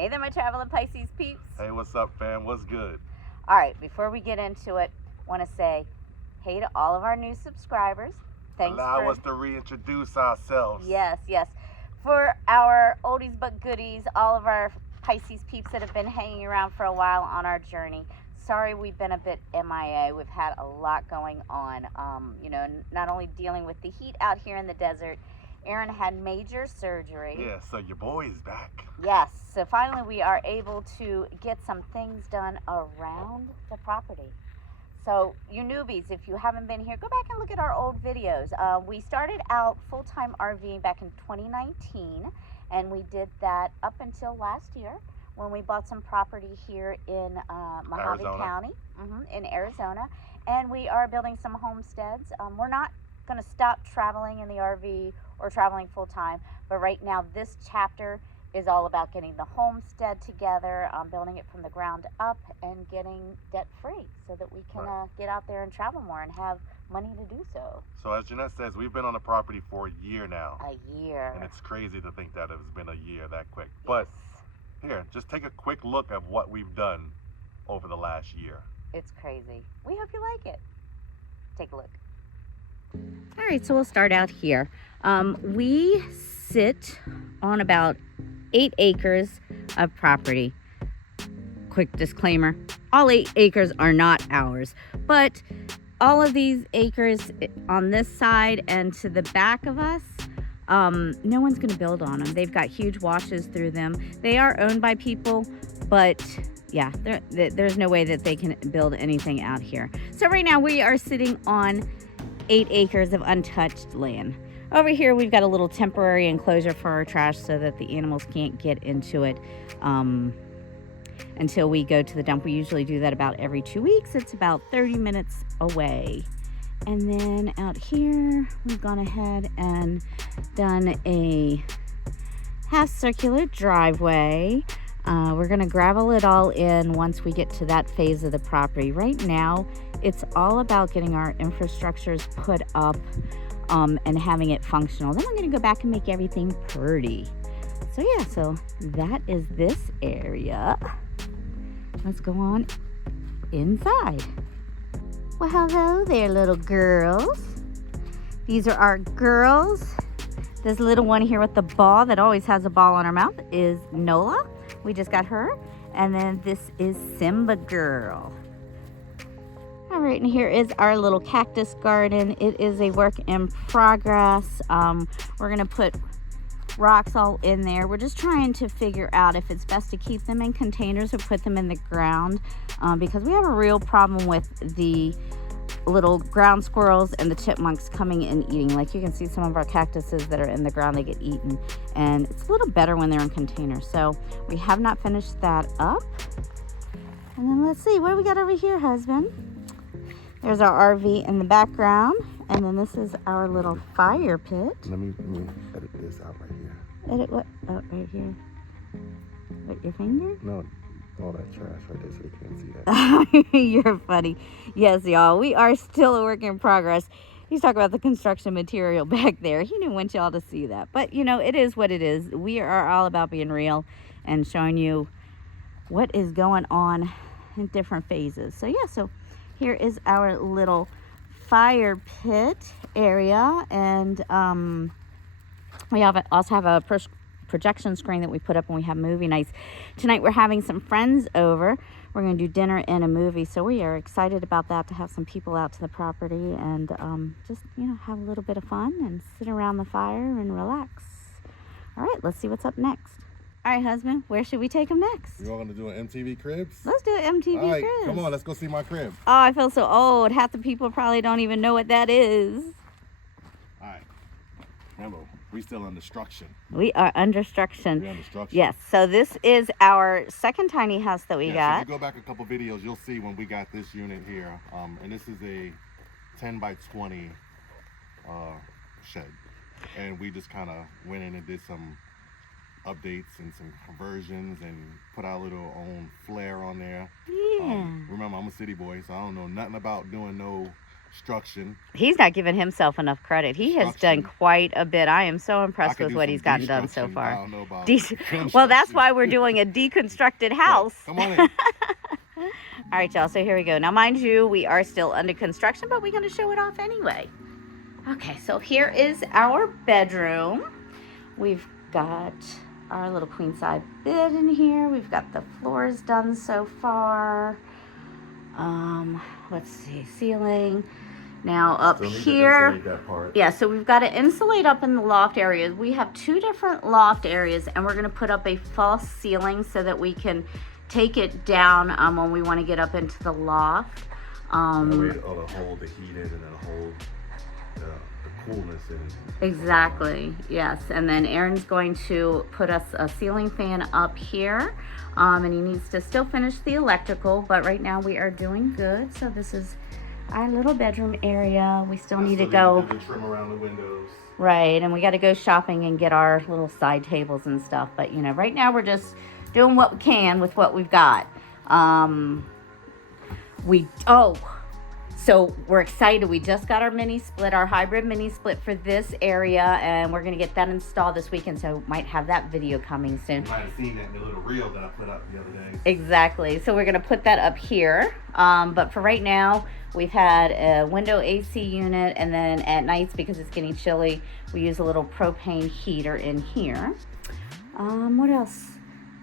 Hey there, my Traveling Pisces peeps. Hey, what's up, fam? What's good? All right, before we get into it, I want to say hey to all of our new subscribers. Allow us to reintroduce ourselves. Yes. For our oldies but goodies, all of our Pisces peeps that have been hanging around for a while on our journey. Sorry we've been a bit MIA. We've had a lot going on. Not only dealing with the heat out here in the desert. Aaron had major surgery. Yeah, so your boy is back. Yes, so finally we are able to get some things done around the property. So you newbies, if you haven't been here, go back and look at our old videos. We started out full-time RVing back in 2019, and we did that up until last year when we bought some property here in Mohave County, in Arizona. And we are building some homesteads. We're not going to stop traveling in the RV or traveling full-time, but right now this chapter is all about getting the homestead together, building it from the ground up, and getting debt-free so that we can get out there and travel more and have money to do so. So as Jeanette says, we've been on the property for a year now. A year. And it's crazy to think that it's been a year that quick. But here, just take a quick look at what we've done over the last year. It's crazy. We hope you like it. Take a look. All right, so we'll start out here. We sit on about 8 acres of property. Quick disclaimer, all 8 acres are not ours, but all of these acres on this side and to the back of us, no one's going to build on them. They've got huge washes through them. They are owned by people, but yeah, there's no way that they can build anything out here. So right now we are sitting on 8 acres of untouched land. Over here we've got a little temporary enclosure for our trash so that the animals can't get into it until we go to the dump. We usually do that about every 2 weeks. It's about 30 minutes away. And then out here we've gone ahead and done a half circular driveway. We're gonna gravel it all in once we get to that phase of the property. Right now it's all about getting our infrastructures put up and having it functional. Then we're going to go back and make everything pretty. So yeah, so that is this area. Let's go on inside. Well, hello there, little girls. These are our girls. This little one here with the ball that always has a ball on her mouth is Nola. We just got her. And then this is Simba girl. All right, and here is our little cactus garden. It is a work in progress. We're gonna put rocks all in there. We're just trying to figure out if it's best to keep them in containers or put them in the ground because we have a real problem with the little ground squirrels and the chipmunks coming and eating. Like you can see some of our cactuses that are in the ground, they get eaten. And it's a little better when they're in containers. So we have not finished that up. And then let's see, what do we got over here, husband? There's our RV in the background, and then this is our little fire pit. Let me edit this out right here. Edit what? Oh, right here. With your finger? No, all that trash right there so they can't see that. You're funny. Yes, y'all, we are still a work in progress. He's talking about the construction material back there. He didn't want y'all to see that. But, you know, it is what it is. We are all about being real and showing you what is going on in different phases. So, yeah, so here is our little fire pit area, and we also have a projection screen that we put up when we have movie nights. Tonight we're having some friends over. We're going to do dinner and a movie, so we are excited about that, to have some people out to the property and just, you know, have a little bit of fun and sit around the fire and relax. All right, let's see what's up next. All right, husband, where should we take them next? You all want to do an MTV Cribs? Let's do an MTV Cribs. Come on, let's go see my crib. Oh, I feel so old. Half the people probably don't even know what that is. All right. Remember, we still under construction. We are under construction. We're under construction. Yes, so this is our second tiny house that we got. So if you go back a couple videos, you'll see when we got this unit here. And this is a 10 by 20 shed. And we just kind of went in and did some updates and some conversions and put our little own flair on there. Yeah. Remember, I'm a city boy, so I don't know nothing about doing no construction. He's not giving himself enough credit. He has done quite a bit. I am so impressed with what he's gotten done so far. I don't know about well, that's why we're doing a deconstructed house. So, come on in. All right, y'all, so here we go. Now, mind you, we are still under construction, but we're going to show it off anyway. Okay, so here is our bedroom. We've got our little queen size bed in here. We've got the floors done so far. Let's see, ceiling. Now up here, yeah, so we've got to insulate up in the loft areas. We have 2 different loft areas, and we're going to put up a false ceiling so that we can take it down when we want to get up into the loft. That way it'll hold the heat in and it'll hold the coolness in. Exactly, yes. And then Aaron's going to put us a ceiling fan up here. And he needs to still finish the electrical, but right now we are doing good. So this is our little bedroom area. We still need to go trim around the windows. Right, and we got to go shopping and get our little side tables and stuff. But you know, right now we're just doing what we can with what we've got. So we're excited. We just got our mini split, our hybrid mini split for this area, and we're going to get that installed this weekend, so might have that video coming soon. You might have seen that in the little reel that I put up the other day. Exactly. So we're going to put that up here. But for right now, we've had a window AC unit, and then at nights, because it's getting chilly, we use a little propane heater in here. What else?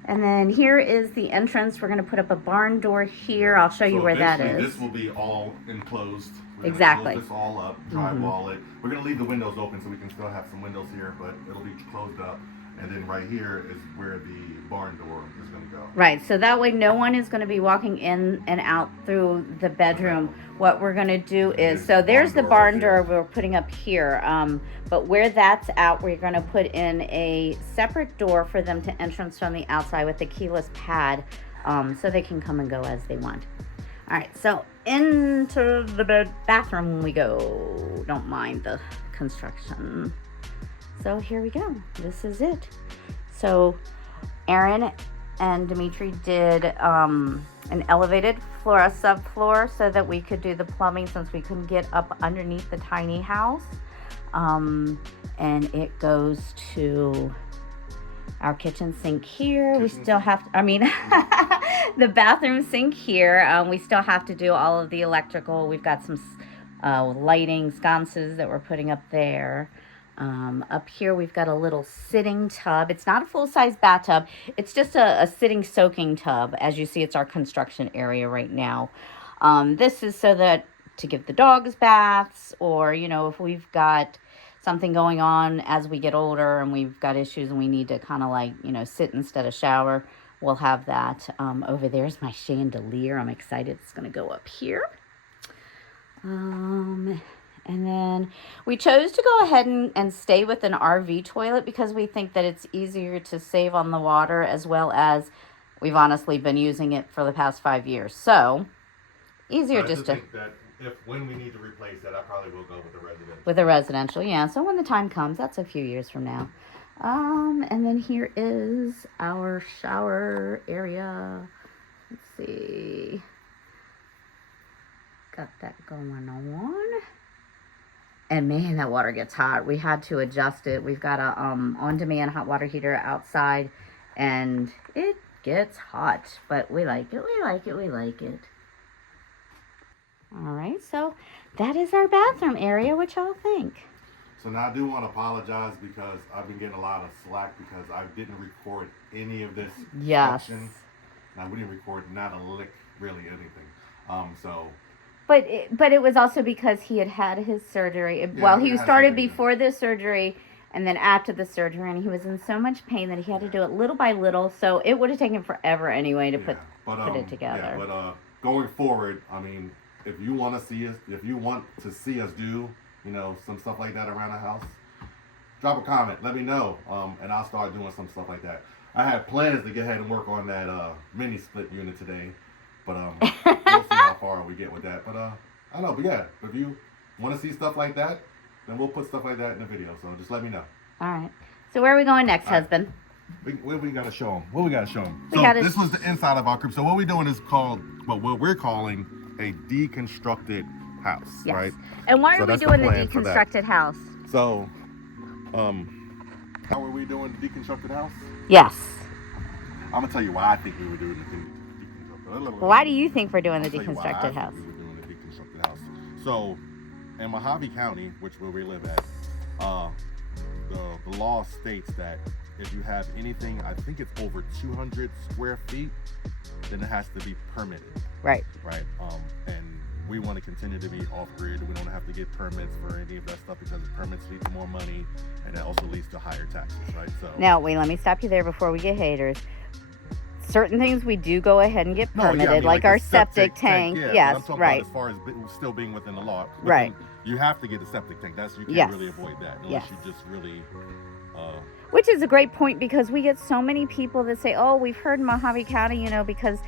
And then here is the entrance. We're going to put up a barn door here. I'll show you where that is. This will be all enclosed. We're exactly. Close this all up, drywall it. We're going to leave the windows open so we can still have some windows here, but it'll be closed up. And then right here is where the barn door is going to go. Right, so that way no one is going to be walking in and out through the bedroom. What we're going to do is, so there's the barn door we're putting up here. But where that's out, we're going to put in a separate door for them to entrance from the outside with a keyless pad, so they can come and go as they want. All right, so into the bathroom we go. Don't mind the construction. So here we go. This is it. So Aaron and Dimitri did an elevated floor, a subfloor, so that we could do the plumbing since we couldn't get up underneath the tiny house. And it goes to our kitchen sink here. We still have to, the bathroom sink here. We still have to do all of the electrical. We've got some lighting sconces that we're putting up there. Up here we've got a little sitting tub. It's not a full-size bathtub. It's just a sitting soaking tub. As you see, it's our construction area right now. This is so that to give the dogs baths, or you know, if we've got something going on as we get older and we've got issues and we need to kind of like, you know, sit instead of shower, we'll have that. Over there's my chandelier. I'm excited. It's going to go up here. And then we chose to go ahead and stay with an RV toilet because we think that it's easier to save on the water, as well as we've honestly been using it for the past 5 years. So easier just to think that when we need to replace that, I probably will go with the residential. With a residential, yeah. So when the time comes, that's a few years from now. And then here is our shower area. Let's see. Got that going on. And man, that water gets hot. We had to adjust it. We've got a on-demand hot water heater outside, and it gets hot. But we like it. We like it. We like it. All right, so that is our bathroom area. What y'all think? So now I do want to apologize because I've been getting a lot of slack because I didn't record any of this section. Now we didn't record not a lick, really anything. But it was also because he had his surgery. Well, he started before the surgery and then after the surgery, and he was in so much pain that he had to do it little by little. So it would have taken forever anyway to put it together. Yeah, but going forward, I mean, if you want to see us do, you know, some stuff like that around the house, drop a comment. Let me know, and I'll start doing some stuff like that. I had plans to get ahead and work on that mini split unit today. But we'll see how far we get with that. But I don't know. But yeah, if you want to see stuff like that, then we'll put stuff like that in the video. So just let me know. All right. So where are we going next, husband? What we got to show them? What we got to show them? So this was the inside of our crib. So what we're doing is what we're calling a deconstructed house, Yes. right? And why So are we that's the doing the plan for that. deconstructed house? So, how are we doing the deconstructed house? Yes. I'm gonna tell you why I think we were doing the deconstructed. Why do you think we're doing the I'll tell you why I deconstructed think house? we were doing the deconstructed house. So, in Mohave County, which where we live at, the law states that if you have anything, I think it's over 200 square feet, then it has to be permitted. Right. Right. And we want to continue to be off grid. We don't have to get permits for any of that stuff because the permits lead to more money, and that also leads to higher taxes. Right. So now, wait, let me stop you there before we get haters. Certain things we do go ahead and get permitted, like our septic tank. Yeah, yes, I'm talking right. about as far as still being within the law. But right. You have to get a septic tank. You can't yes. really avoid that unless you just really. Which is a great point because we get so many people that say, "Oh, we've heard in Mohave County, because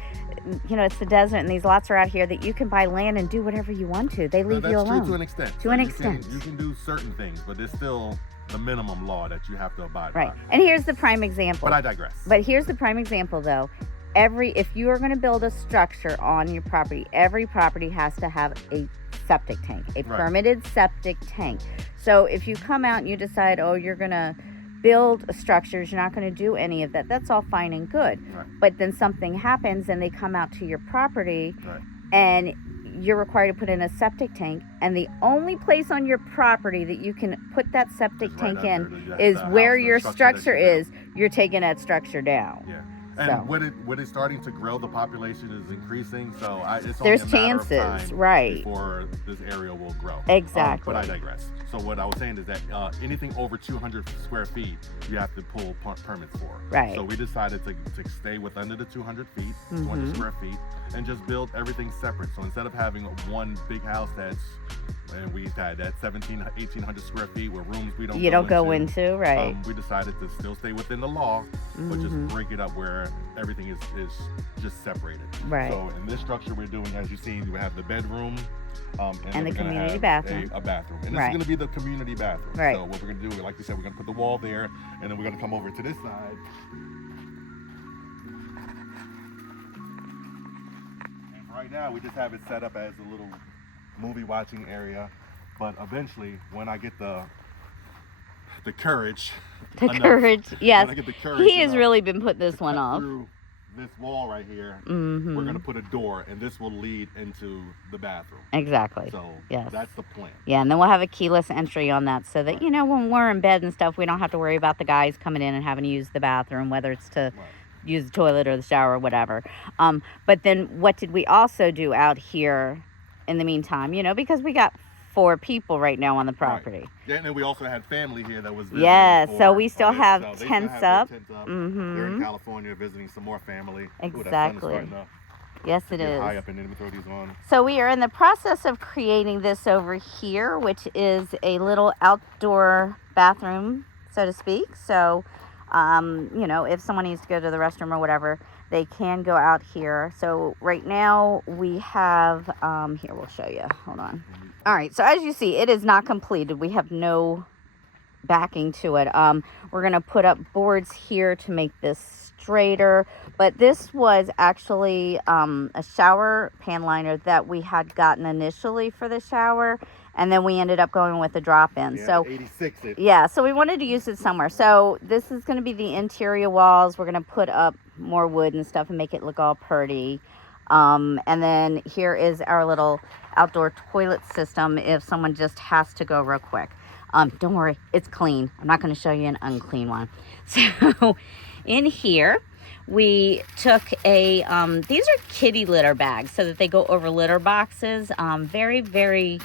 it's the desert and these lots are out here that you can buy land and do whatever you want to. They leave you alone." That's true to an extent. To an extent, you can do certain things, but there's still the minimum law that you have to abide by. Right. And here's the prime example. But I digress. But here's the prime example, though. If you are going to build a structure on your property, every property has to have a septic tank, a permitted septic tank. So if you come out and you decide, oh, you're going to build structures, you're not going to do any of that, that's all fine and good. Right. But then something happens and they come out to your property right. and you're required to put in a septic tank, and the only place on your property that you can put that septic tank in is where your structure is. You're taking that structure down. Yeah. And with it starting to grow, the population is increasing, so it's there's only a matter chances, of time right, before this area will grow. Exactly. But I digress. So what I was saying is that anything over 200 square feet, you have to pull permits for. Right. So we decided to stay with under the 200 feet, mm-hmm. 200 square feet, and just build everything separate. So instead of having one big house and we've had that 1,800 square feet with rooms we don't go into, right. We decided to still stay within the law, mm-hmm. but just break it up where everything is just separated. Right. So in this structure we're doing, as you see, we have the bedroom and the community bathroom. A bathroom. And this is going to be the community bathroom. Right. So what we're going to do, like you said, we're going to put the wall there, and then we're going to come over to this side. And for right now, we just have it set up as a little movie watching area, but eventually when I get the courage, yes, when I get the courage, he has really been putting this one off. Through this wall right here, mm-hmm. we're gonna put a door, and this will lead into the bathroom. Exactly. So yes. That's the plan. Yeah, and then we'll have a keyless entry on that, so that when we're in bed and stuff, we don't have to worry about the guys coming in and having to use the bathroom, whether it's to use the toilet or the shower or whatever. But then what did we also do out here in the meantime, because we got 4 people right now on the property. Right. Yeah, and then we also had family here that was visiting. Yeah, so we still have tents up. Mm-hmm. They're in California visiting some more family. Exactly. Ooh, yes, it is. High up, and then we throw these on. So we are in the process of creating this over here, which is a little outdoor bathroom, so to speak. So, if someone needs to go to the restroom or whatever, they can go out here. So right now we have, here, we'll show you. Hold on. All right. So as you see, it is not completed. We have no backing to it. We're going to put up boards here to make this straighter. But this was actually a shower pan liner that we had gotten initially for the shower. And then we ended up going with the drop-in. Yeah, so 86 it. Yeah, so we wanted to use it somewhere. So this is going to be the interior walls. We're going to put up more wood and stuff and make it look all pretty. And then here is our little outdoor toilet system if someone just has to go real quick. Don't worry, it's clean. I'm not going to show you an unclean one. So in here, we took these are kitty litter bags so that they go over litter boxes. Very, very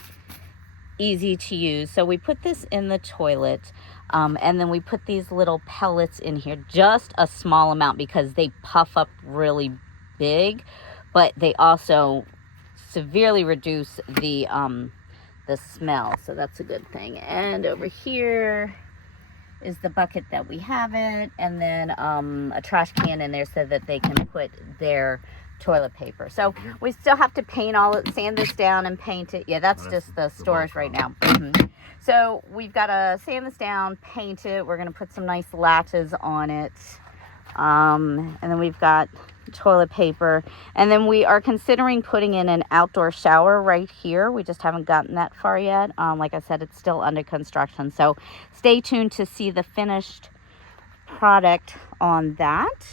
easy to use. So we put this in the toilet, and then we put these little pellets in here, just a small amount because they puff up really big, but they also severely reduce the smell. So that's a good thing. And over here is the bucket that we have it, and then a trash can in there so that they can put their toilet paper. So we still have to sand this down and paint it. Yeah, that's just the storage right now. Mm-hmm. So we've got to sand this down, paint it. We're going to put some nice latches on it. And then we've got toilet paper. And then we are considering putting in an outdoor shower right here. We just haven't gotten that far yet. Like I said, it's still under construction. So stay tuned to see the finished product on that.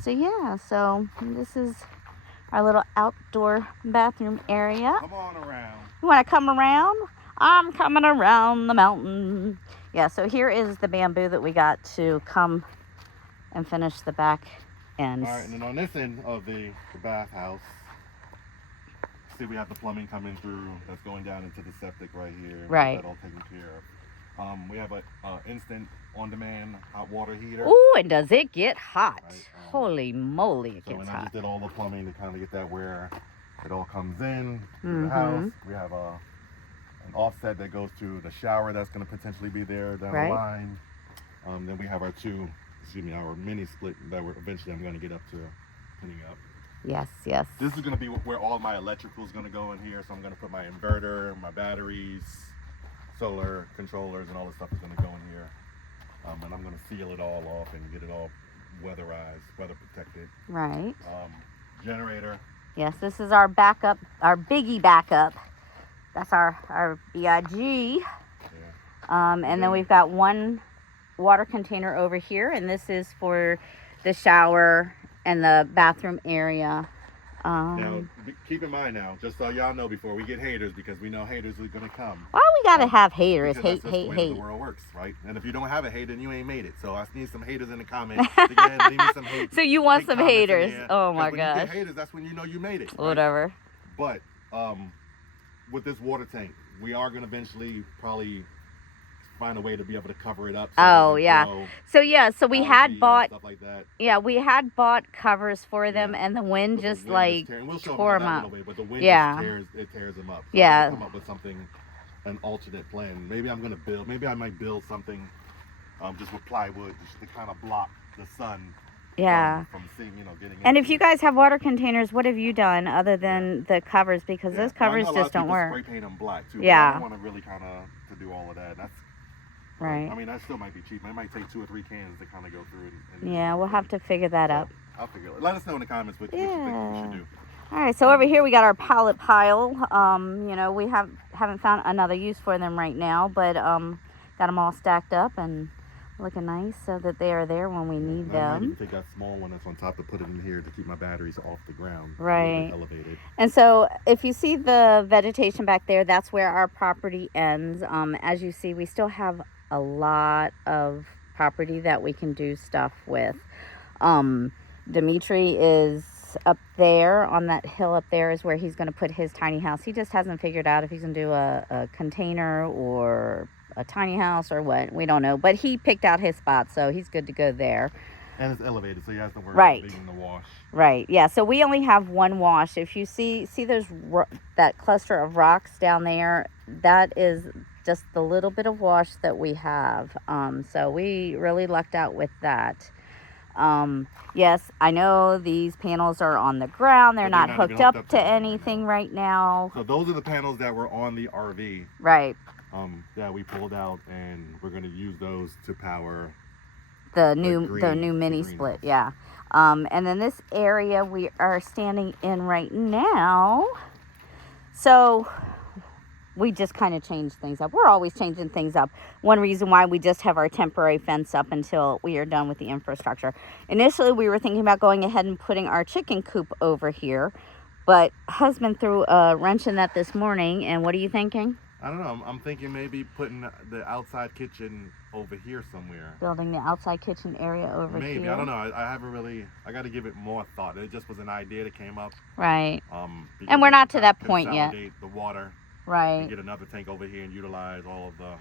So yeah, so this is our little outdoor bathroom area. Come on around. You want to come around? I'm coming around the mountain. Yeah, so here is the bamboo that we got to come and finish the back ends. All right, and then on this end of the bathhouse, see we have the plumbing coming through that's going down into the septic right here. Right. That all taken care of. We have an instant on-demand hot water heater. Ooh, and does it get hot? Right, holy moly, it so gets and I hot. just did all the plumbing to kind of get that where it all comes in to the house. We have an offset that goes to the shower that's going to potentially be there down the line. Then we have our our mini split that eventually I'm going to get up to cleaning up. Yes, yes. This is going to be where all my electrical is going to go in here. So I'm going to put my inverter, my batteries, solar controllers, and all this stuff is going to go in here. And I'm going to seal it all off and get it all weatherized, weather protected. Right. Generator. Yes, this is our backup, our biggie backup. That's our BIG. Yeah. And then we've got one water container over here, and this is for the shower and the bathroom area. Now, keep in mind now, just so y'all know before we get haters, because we know haters are going to come. Why we gotta have haters? Because that's just the way the world works, right? And if you don't have a hater, then you ain't made it. So I need some haters in the comments. To go ahead and leave me some hate. So you want some comments in haters? there, Oh my when gosh. you get haters, that's when you know you made it. Right? Whatever. But with this water tank, we are going to eventually probably find a way to be able to cover it up. So So we had bought stuff like that. Yeah, we had bought covers for them, and the wind just tore them up. But the wind just tears them up. So Yeah. I'm gonna come up with something, an alternate plan. Maybe I'm gonna build. Maybe I might build something, just with plywood, just to kind of block the sun. Yeah. From seeing, getting. And if you guys have water containers, what have you done other than the covers? Because those covers just don't work. Spray paint them black too. Yeah. I don't want to really kind of to do all of that. That's right. I mean, that still might be cheap. It might take 2 or 3 cans to kind of go through. And yeah, we'll have to figure that out. I'll figure it. Let us know in the comments what you think we should do. All right, so over here we got our pallet pile. We haven't found another use for them right now, but got them all stacked up and looking nice so that they are there when we need them. I might even take that small one that's on top to put it in here to keep my batteries off the ground. Right. Elevated. And so if you see the vegetation back there, that's where our property ends. As you see, we still have a lot of property that we can do stuff with. Dimitri is up there on that hill up there is where he's going to put his tiny house. He just hasn't figured out if he's going to do a container or a tiny house or what. We don't know, but he picked out his spot, so he's good to go there. And it's elevated, so he has to worry about being in the wash. Right. Yeah. So we only have one wash. If you see those that cluster of rocks down there, that is just the little bit of wash that we have. So we really lucked out with that. Yes, I know these panels are on the ground. They're not hooked up to anything right now. So those are the panels that were on the RV. Right. That we pulled out, and we're going to use those to power the new mini split. Yeah. And then this area we are standing in right now. So we just kind of changed things up. We're always changing things up. One reason why we just have our temporary fence up until we are done with the infrastructure. Initially, we were thinking about going ahead and putting our chicken coop over here, but husband threw a wrench in that this morning. And what are you thinking? I don't know. I'm thinking maybe putting the outside kitchen over here somewhere. Building the outside kitchen area over here. Maybe. I don't know. I haven't really. I got to give it more thought. It just was an idea that came up. Right. And we're not to that point yet. Consolidate the water. Right. And get another tank over here and utilize all of the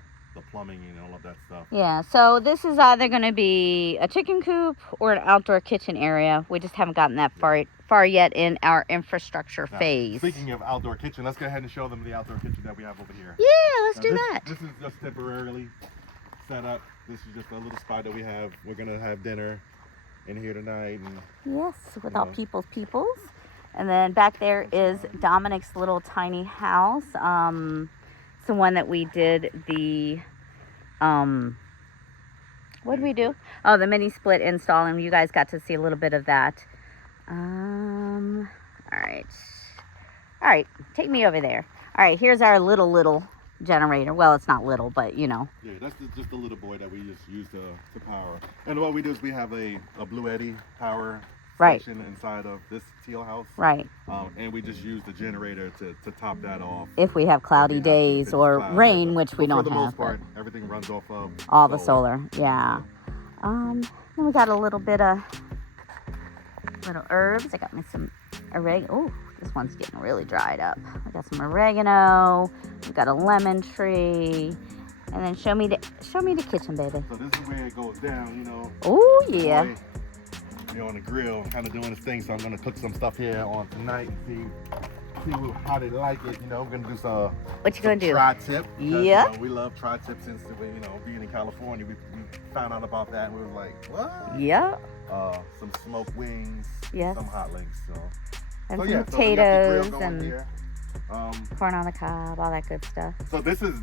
plumbing and all of that stuff. Yeah. So this is either going to be a chicken coop or an outdoor kitchen area. We just haven't gotten that far yet in our infrastructure phase. Speaking of outdoor kitchen, let's go ahead and show them the outdoor kitchen that we have over here. Yeah, let's do that. This is just temporarily set up. This is just a little spot that we have. We're going to have dinner in here tonight. And, yes, with all peoples. And then back there is Dominic's little tiny house. It's the one that we did the What did we do? Oh, the mini split install, and you guys got to see a little bit of that. All right, take me over there. All right, here's our little generator. Well, it's not little, but you know. Yeah, that's just a little boy that we just use to power. And what we do is we have a Blue Eddy power station inside of this teal house. Right. And we just use the generator to top that off. If we have cloudy days or rain, which we don't have. For the most part, everything runs off of all the solar. Yeah. Then we got a little bit of little herbs. I got me some oregano. Oh, this one's getting really dried up. I got some oregano. We got a lemon tree. And then show me the kitchen, baby. So this is where it goes down, you know. Oh yeah. Boy, you know, on the grill, kind of doing his thing. So I'm gonna cook some stuff here on tonight and see how they like it. You know, we're gonna do some. What you gonna do? Tri-tip. Yeah. You know, we love tri-tip since being in California. We found out about that and we were like, what? Yeah. Some smoked wings. Yes. Some hot links. And so some potatoes and corn on the cob, all that good stuff. So this is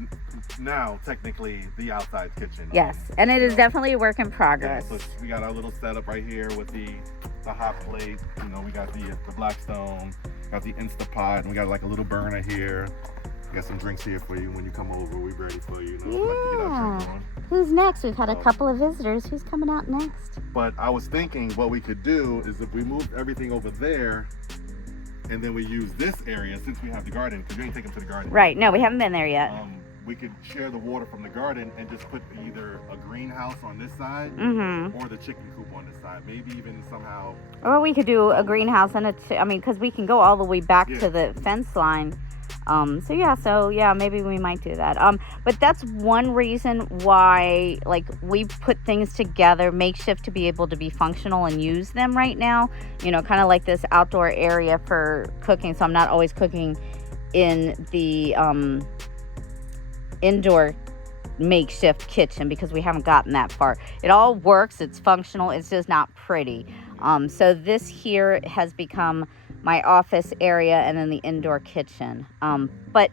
now technically the outside kitchen. Yes, and it is definitely a work in progress. Yeah, so we got our little setup right here with the hot plate. You know, we got the Blackstone, got the Instapot, and we got like a little burner here. We got some drinks here for you when you come over. We're ready for you. You know, like to get our drink on. Who's next? We've had a couple of visitors. Who's coming out next? But I was thinking what we could do is if we moved everything over there, and then we use this area since we have the garden, because we didn't take them to the garden. Right. No, we haven't been there yet. We could share the water from the garden and just put either a greenhouse on this side or the chicken coop on this side. Maybe even somehow. Or we could do a greenhouse and because we can go all the way back to the fence line. So maybe we might do that. But that's one reason why, like, we put things together makeshift to be able to be functional and use them right now. You know, kind of like this outdoor area for cooking. So I'm not always cooking in the indoor makeshift kitchen because we haven't gotten that far. It all works. It's functional. It's just not pretty. So this here has become my office area and then the indoor kitchen. But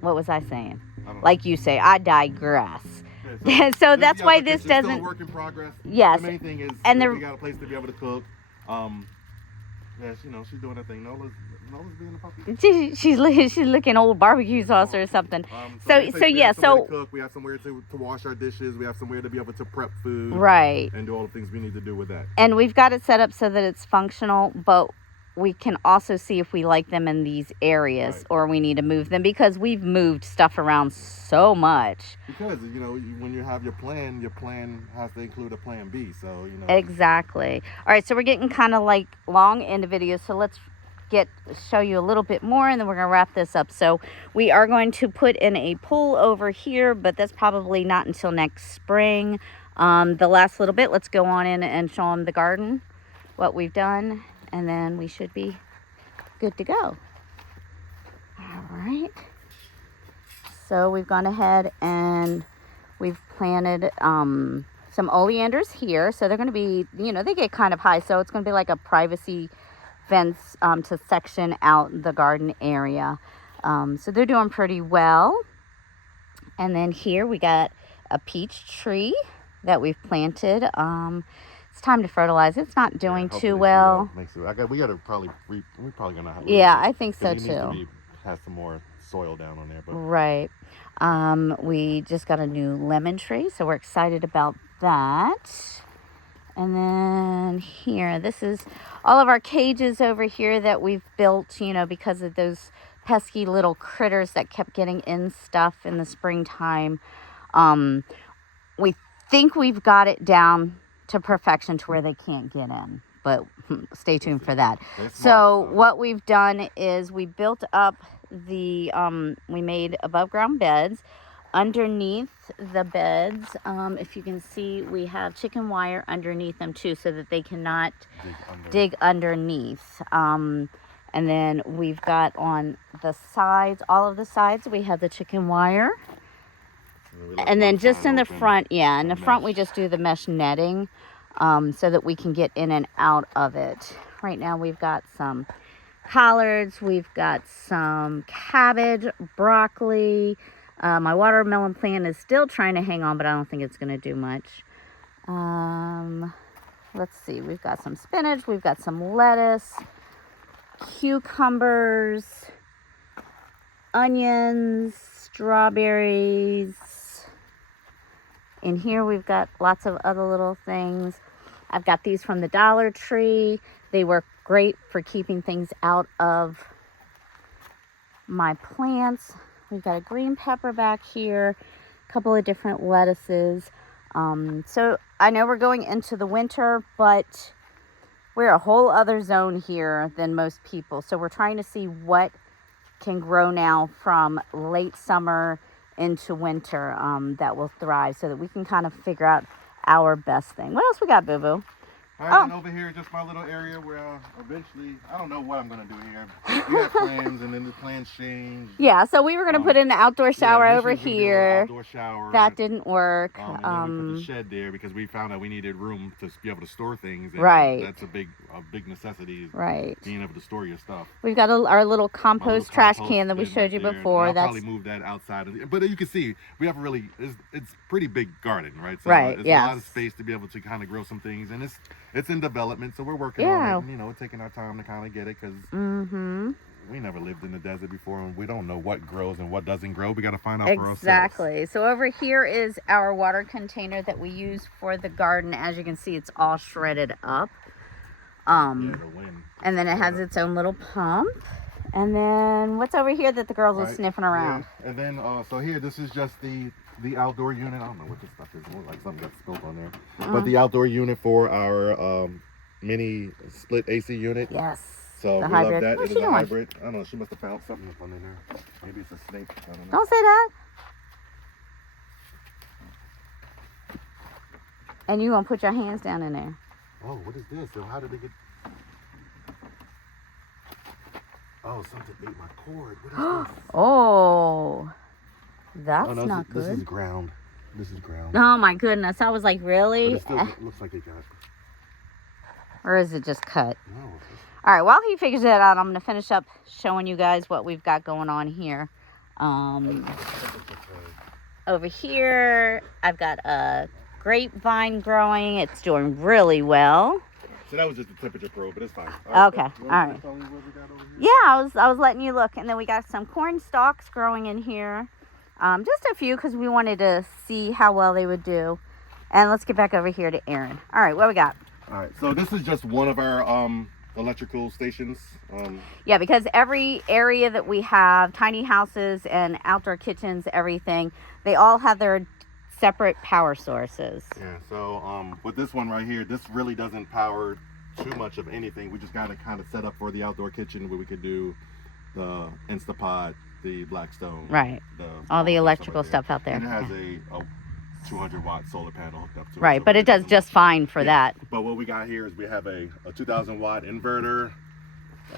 what was I saying? Like you say, I digress. Yeah, so that's why this doesn't. Still a work in progress. Yes. The main thing is we got a place to be able to cook. She's doing her thing. Nola's being a puppy. She's looking old barbecue sauce or something. So cook. We have somewhere to wash our dishes. We have somewhere to be able to prep food. Right. And do all the things we need to do with that. And we've got it set up so that it's functional, but we can also see if we like them in these areas or we need to move them because we've moved stuff around so much. Because, when you have your plan has to include a plan B. So, Exactly. All right, so we're getting kind of like long into videos. So let's show you a little bit more and then we're going to wrap this up. So we are going to put in a pool over here, but that's probably not until next spring. The last little bit, let's go on in and show them the garden, what we've done. And then we should be good to go. All right. So we've gone ahead and we've planted some oleanders here. So they're going to be, they get kind of high. So it's going to be like a privacy fence to section out the garden area. So they're doing pretty well. And then here we got a peach tree that we've planted. It's time to fertilize. It's not doing too well. We gotta we're probably gonna have. I think so too. Has some more soil down on there, but right. We just got a new lemon tree, so we're excited about that. And then here, this is all of our cages over here that we've built, because of those pesky little critters that kept getting in stuff in the springtime. We think we've got it down to perfection to where they can't get in, but stay tuned for that. So what we've done is we built up we made above ground beds. Underneath the beds, if you can see, we have chicken wire underneath them too so that they cannot dig underneath. And then we've got on the sides, all of the sides, we have the chicken wire. And then just in the front, in the front we just do the mesh netting so that we can get in and out of it. Right now we've got some collards, we've got some cabbage, broccoli. My watermelon plant is still trying to hang on, but I don't think it's going to do much. Let's see, we've got some spinach, we've got some lettuce, cucumbers, onions, strawberries. In here we've got lots of other little things. I've got these from the Dollar Tree. They work great for keeping things out of my plants. We've got a green pepper back here, a couple of different lettuces. So I know we're going into the winter, but we're a whole other zone here than most people. So we're trying to see what can grow now from late summer into winter that will thrive, so that we can kind of figure out our best thing. What else we got, Boo Boo? All right, and over here, just my little area where eventually, I don't know what I'm going to do here. We have plans, and then the plans change. Yeah, so we were going to put in an outdoor shower over here. Outdoor shower. That didn't work. And then we put the shed there because we found out we needed room to be able to store things. And right. That's a big necessity. Right. Being able to store your stuff. We've got our little compost trash can that we showed you before. I'll probably move that outside. But you can see, we have it's pretty big garden, right? So right, it's a lot of space to be able to kind of grow some things. And it's in development, so we're working on it. And, taking our time to kind of get it, because we never lived in the desert before, and we don't know what grows and what doesn't grow. We got to find out for ourselves. Exactly. So over here is our water container that we use for the garden. As you can see, it's all shredded up. And then it has its own little pump. And then what's over here that the girls are sniffing around? Yeah. And then so here, this is just the outdoor unit. I don't know what this stuff is. It looks like something got spilled on there. But the outdoor unit for our mini split AC unit. Yes. So we hybrid. love that. What's it is she a doing? hybrid. I don't know. She must have found something up under there. Maybe it's a snake. I don't know. Don't say that. And you gonna put your hands down in there. Oh, what is this? So how did they get? Oh, something ate my cord. What is this? Oh, that's not good. This is ground. This is ground. Oh my goodness! I was like, really? But it still looks like it got. Or is it just cut? No. All right, while he figures that out, I'm going to finish up showing you guys what we've got going on here. Over here, I've got a grapevine growing. It's doing really well. So that was just a temperature probe, but it's fine. Okay, all right. Yeah, I was letting you look. And then we got some corn stalks growing in here. Just a few, because we wanted to see how well they would do. And let's get back over here to Aaron. All right, what we got? All right, so this is just one of our electrical stations. Yeah, because every area that we have, tiny houses and outdoor kitchens, everything, they all have their separate power sources. Yeah, so with this one right here, this really doesn't power too much of anything. We just got to kind of set up for the outdoor kitchen where we could do the Instapot, the Blackstone, right? All the electrical stuff out there. And it has a 200-watt solar panel hooked up to it. Right, but it does just fine for that. But what we got here is we have a 2,000-watt inverter,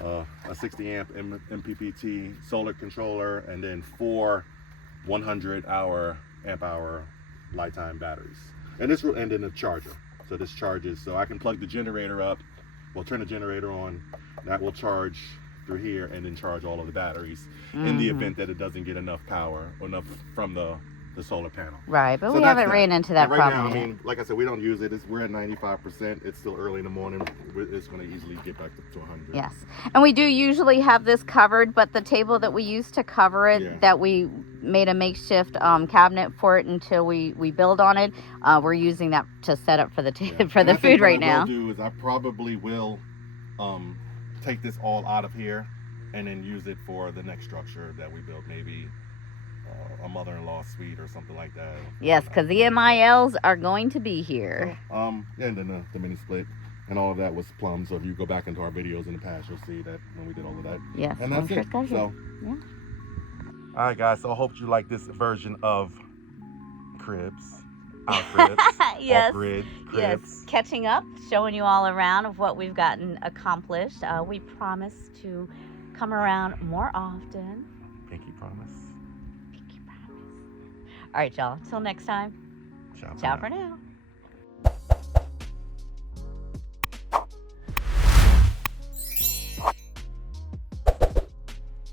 a 60-amp MPPT solar controller, and then 4 100-amp-hour lifetime batteries. And then a charger. So this charges. So I can plug the generator up. We'll turn the generator on. That will charge through here and then charge all of the batteries in the event that it doesn't get enough power or enough from the solar panel. Right, but we haven't ran into that problem now, yet. I mean, like I said, we don't use it. We're at 95%. It's still early in the morning. It's going to easily get back to 100. Yes, and we do usually have this covered, but the table that we used to cover it, that we made a makeshift cabinet for it until we build on it, we're using that to set up for the for the food right now. What I'll do is I probably will take this all out of here and then use it for the next structure that we build, maybe a mother-in-law suite or something like that. Yes, because the MILs are going to be here. And then the mini split and all of that was plumb. So if you go back into our videos in the past, you'll see that when we did all of that. Yes, and that's it. So, yeah. All right, guys. So I hope you like this version of cribs. Our cribs. Yes. Off-grid cribs. Yes. Catching up, showing you all around of what we've gotten accomplished. We promise to come around more often. Pinky promise. All right, y'all. Until next time. Ciao for now.